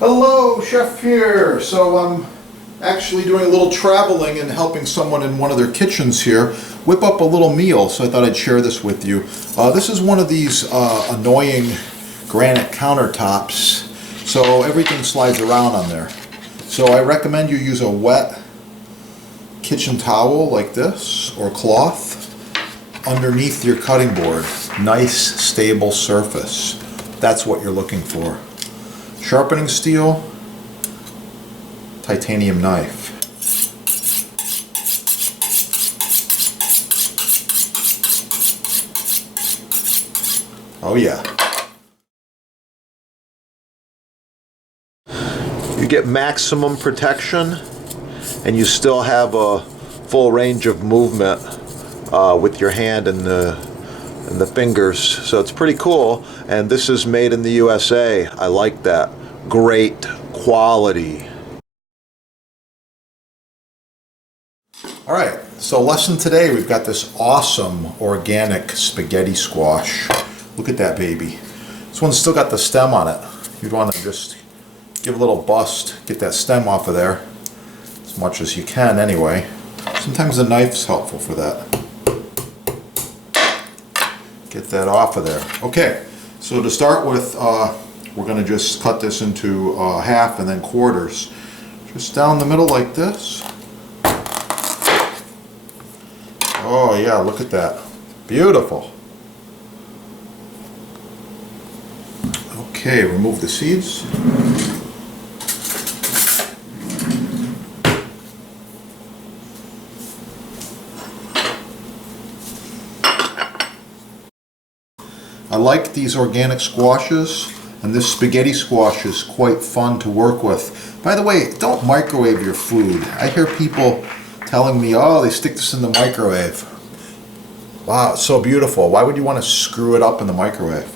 Hello, Chef here. So I'm actually doing a little traveling and helping someone in one of their kitchens here whip up a little meal, so I thought I'd share this with you. This is one of these annoying granite countertops, so everything slides around on there. So I recommend you use a wet kitchen towel like this, or cloth, underneath your cutting board. Nice, stable surface. That's what you're looking for. Sharpening steel, titanium knife. Oh yeah. You get maximum protection and you still have a full range of movement with your hand and the fingers, so it's pretty cool. And this is made in the USA. I like that. Great quality. All right, so lesson today, we've got this awesome organic spaghetti squash. Look at that baby. This one's still got the stem on it. You'd want to just give a little bust, get that stem off of there, as much as you can anyway. Sometimes the knife's helpful for that. Get that off of there. Okay, so to start with, we're going to just cut this into half and then quarters. Just down the middle like this. Oh yeah, look at that. Beautiful. Okay, remove the seeds. I like these organic squashes, and this spaghetti squash is quite fun to work with. By the way, don't microwave your food. I hear people telling me, oh, they stick this in the microwave. Wow, it's so beautiful. Why would you want to screw it up in the microwave?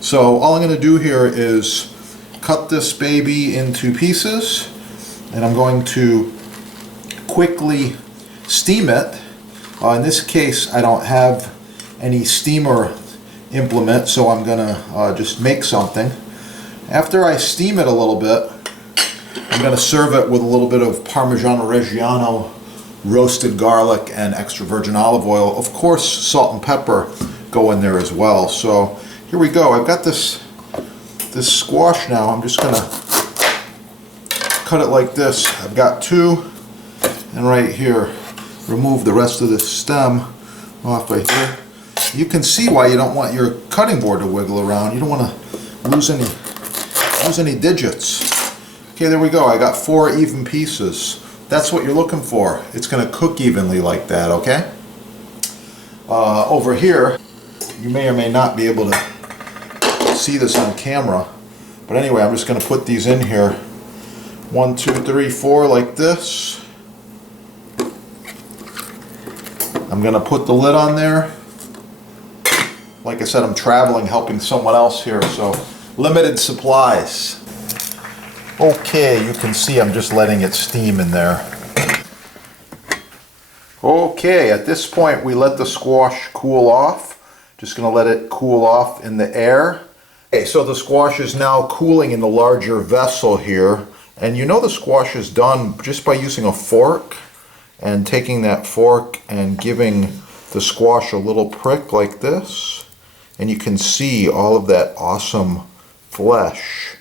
So all I'm going to do here is cut this baby into pieces, and I'm going to quickly steam it. In this case, I don't have any steamer implement, so I'm gonna just make something. After I steam it a little bit, I'm gonna serve it with a little bit of Parmigiano Reggiano, roasted garlic, and extra virgin olive oil. Of course, salt and pepper go in there as well. So here we go. I've got this squash now. I'm just gonna cut it like this. I've got two, and right here, remove the rest of the stem off right here. You can see why you don't want your cutting board to wiggle around. You don't want to lose any digits. Okay, there we go. I got 4 even pieces. That's what you're looking for. It's going to cook evenly like that, okay? Over here, you may or may not be able to see this on camera. But anyway, I'm just going to put these in here. 1, 2, 3, 4 like this. I'm going to put the lid on there. Like I said, I'm traveling, helping someone else here, so limited supplies. Okay, you can see I'm just letting it steam in there. Okay, at this point we let the squash cool off. Just going to let it cool off in the air. Okay, so the squash is now cooling in the larger vessel here. And you know the squash is done just by using a fork and taking that fork and giving the squash a little prick like this. And you can see all of that awesome flesh,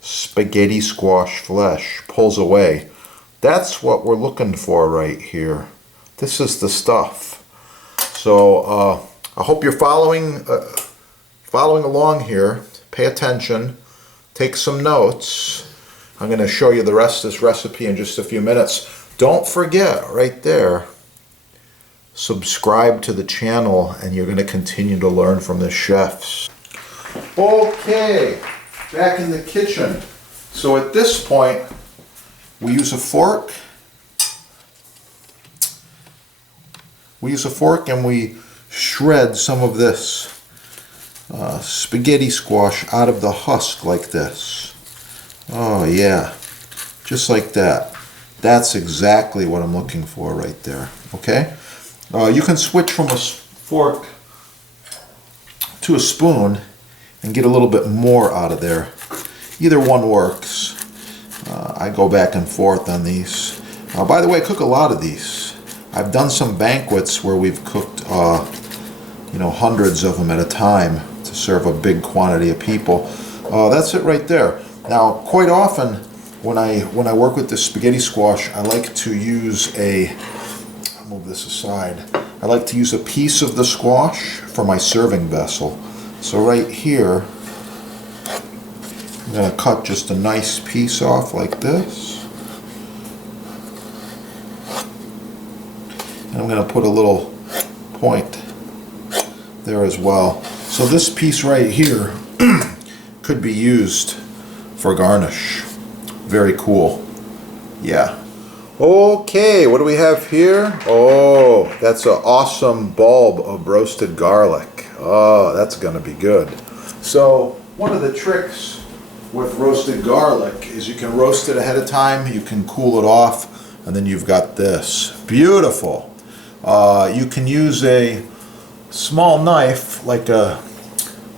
spaghetti squash flesh, pulls away. That's what we're looking for right here. This is the stuff. So I hope you're following along here. Pay attention. Take some notes. I'm going to show you the rest of this recipe in just a few minutes. Don't forget, right there, subscribe to the channel, and you're going to continue to learn from the chefs. Okay, back in the kitchen. So at this point, we use a fork. We use a fork and we shred some of this spaghetti squash out of the husk like this. Oh yeah, just like that. That's exactly what I'm looking for right there. Okay? You can switch from a fork to a spoon and get a little bit more out of there. Either one works. I go back and forth on these. By the way, I cook a lot of these. I've done some banquets where we've cooked, hundreds of them at a time to serve a big quantity of people. That's it right there. Now, quite often when I work with the spaghetti squash, I like to use I'll move this aside. I like to use a piece of the squash for my serving vessel. So right here, I'm going to cut just a nice piece off like this. And I'm going to put a little point there as well. So this piece right here could be used for garnish. Very cool. Yeah. Okay, what do we have here? Oh, that's an awesome bulb of roasted garlic. Oh, that's going to be good. So one of the tricks with roasted garlic is you can roast it ahead of time, you can cool it off, and then you've got this. Beautiful. You can use a small knife, like a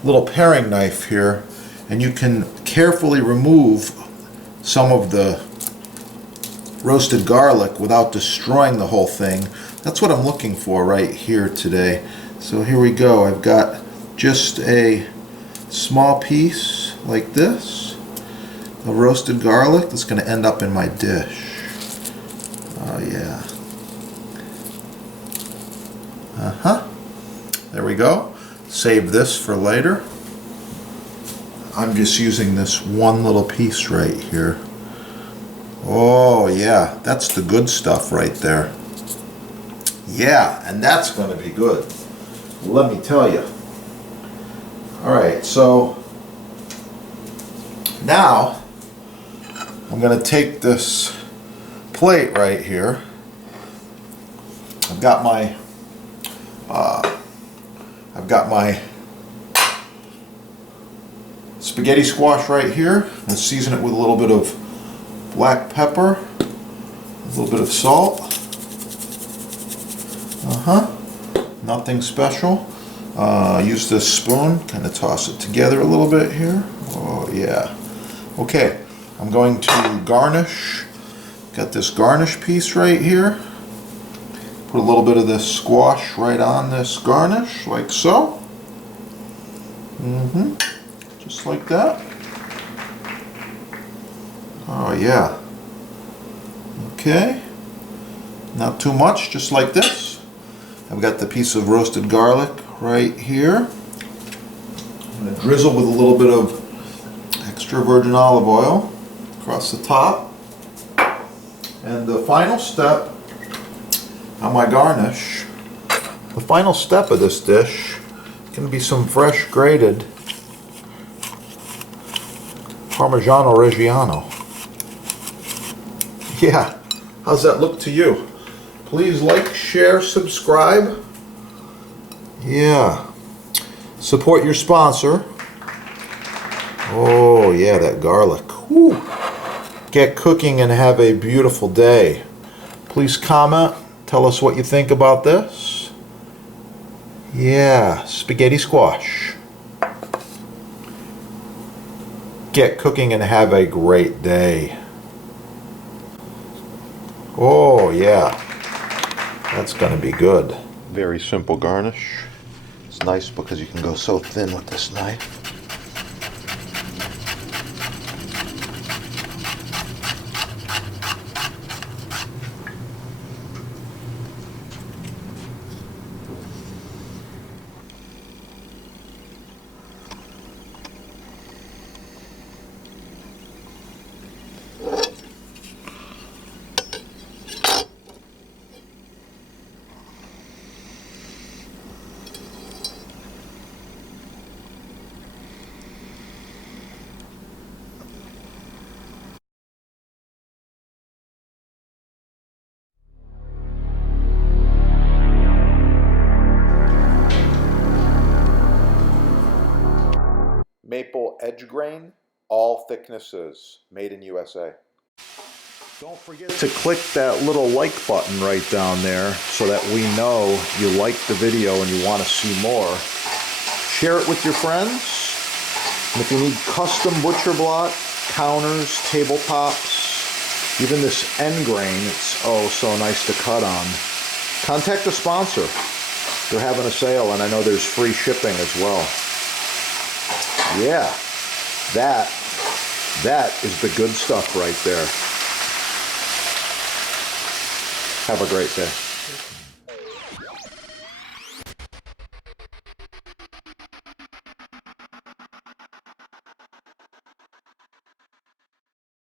little paring knife here, and you can carefully remove some of the roasted garlic without destroying the whole thing. That's what I'm looking for right here today. So here we go. I've got just a small piece like this of roasted garlic that's going to end up in my dish. Oh yeah. There we go. Save this for later. I'm just using this one little piece right here. Oh yeah, that's the good stuff right there. Yeah, and that's going to be good. Let me tell you. Alright, so now I'm going to take this plate right here. I've got my spaghetti squash right here. I'll season it with a little bit of black pepper, a little bit of salt. Nothing special. Use this spoon, kind of toss it together a little bit here. Oh yeah. Okay, I'm going to garnish. Got this garnish piece right here. Put a little bit of this squash right on this garnish, like so. Just like that. Oh yeah. Okay. Not too much, just like this. I've got the piece of roasted garlic right here. I'm going to drizzle with a little bit of extra virgin olive oil across the top. And the final step on my garnish, the final step of this dish is going to be some fresh grated Parmigiano Reggiano. Yeah, how's that look to you? Please like, share, subscribe. Yeah. Support your sponsor. Oh yeah, that garlic. Whew. Get cooking and have a beautiful day. Please comment. Tell us what you think about this. Yeah, spaghetti squash. Get cooking and have a great day. Oh yeah, that's going to be good. Very simple garnish. It's nice because you can go so thin with this knife. Maple edge grain, all thicknesses, made in USA. Don't forget to click that little like button right down there so that we know you like the video and you want to see more. Share it with your friends. And if you need custom butcher block, counters, tabletops, even this end grain. It's oh so nice to cut on. Contact the sponsor. They're having a sale, and I know there's free shipping as well. Yeah, that is the good stuff right there. Have a great day.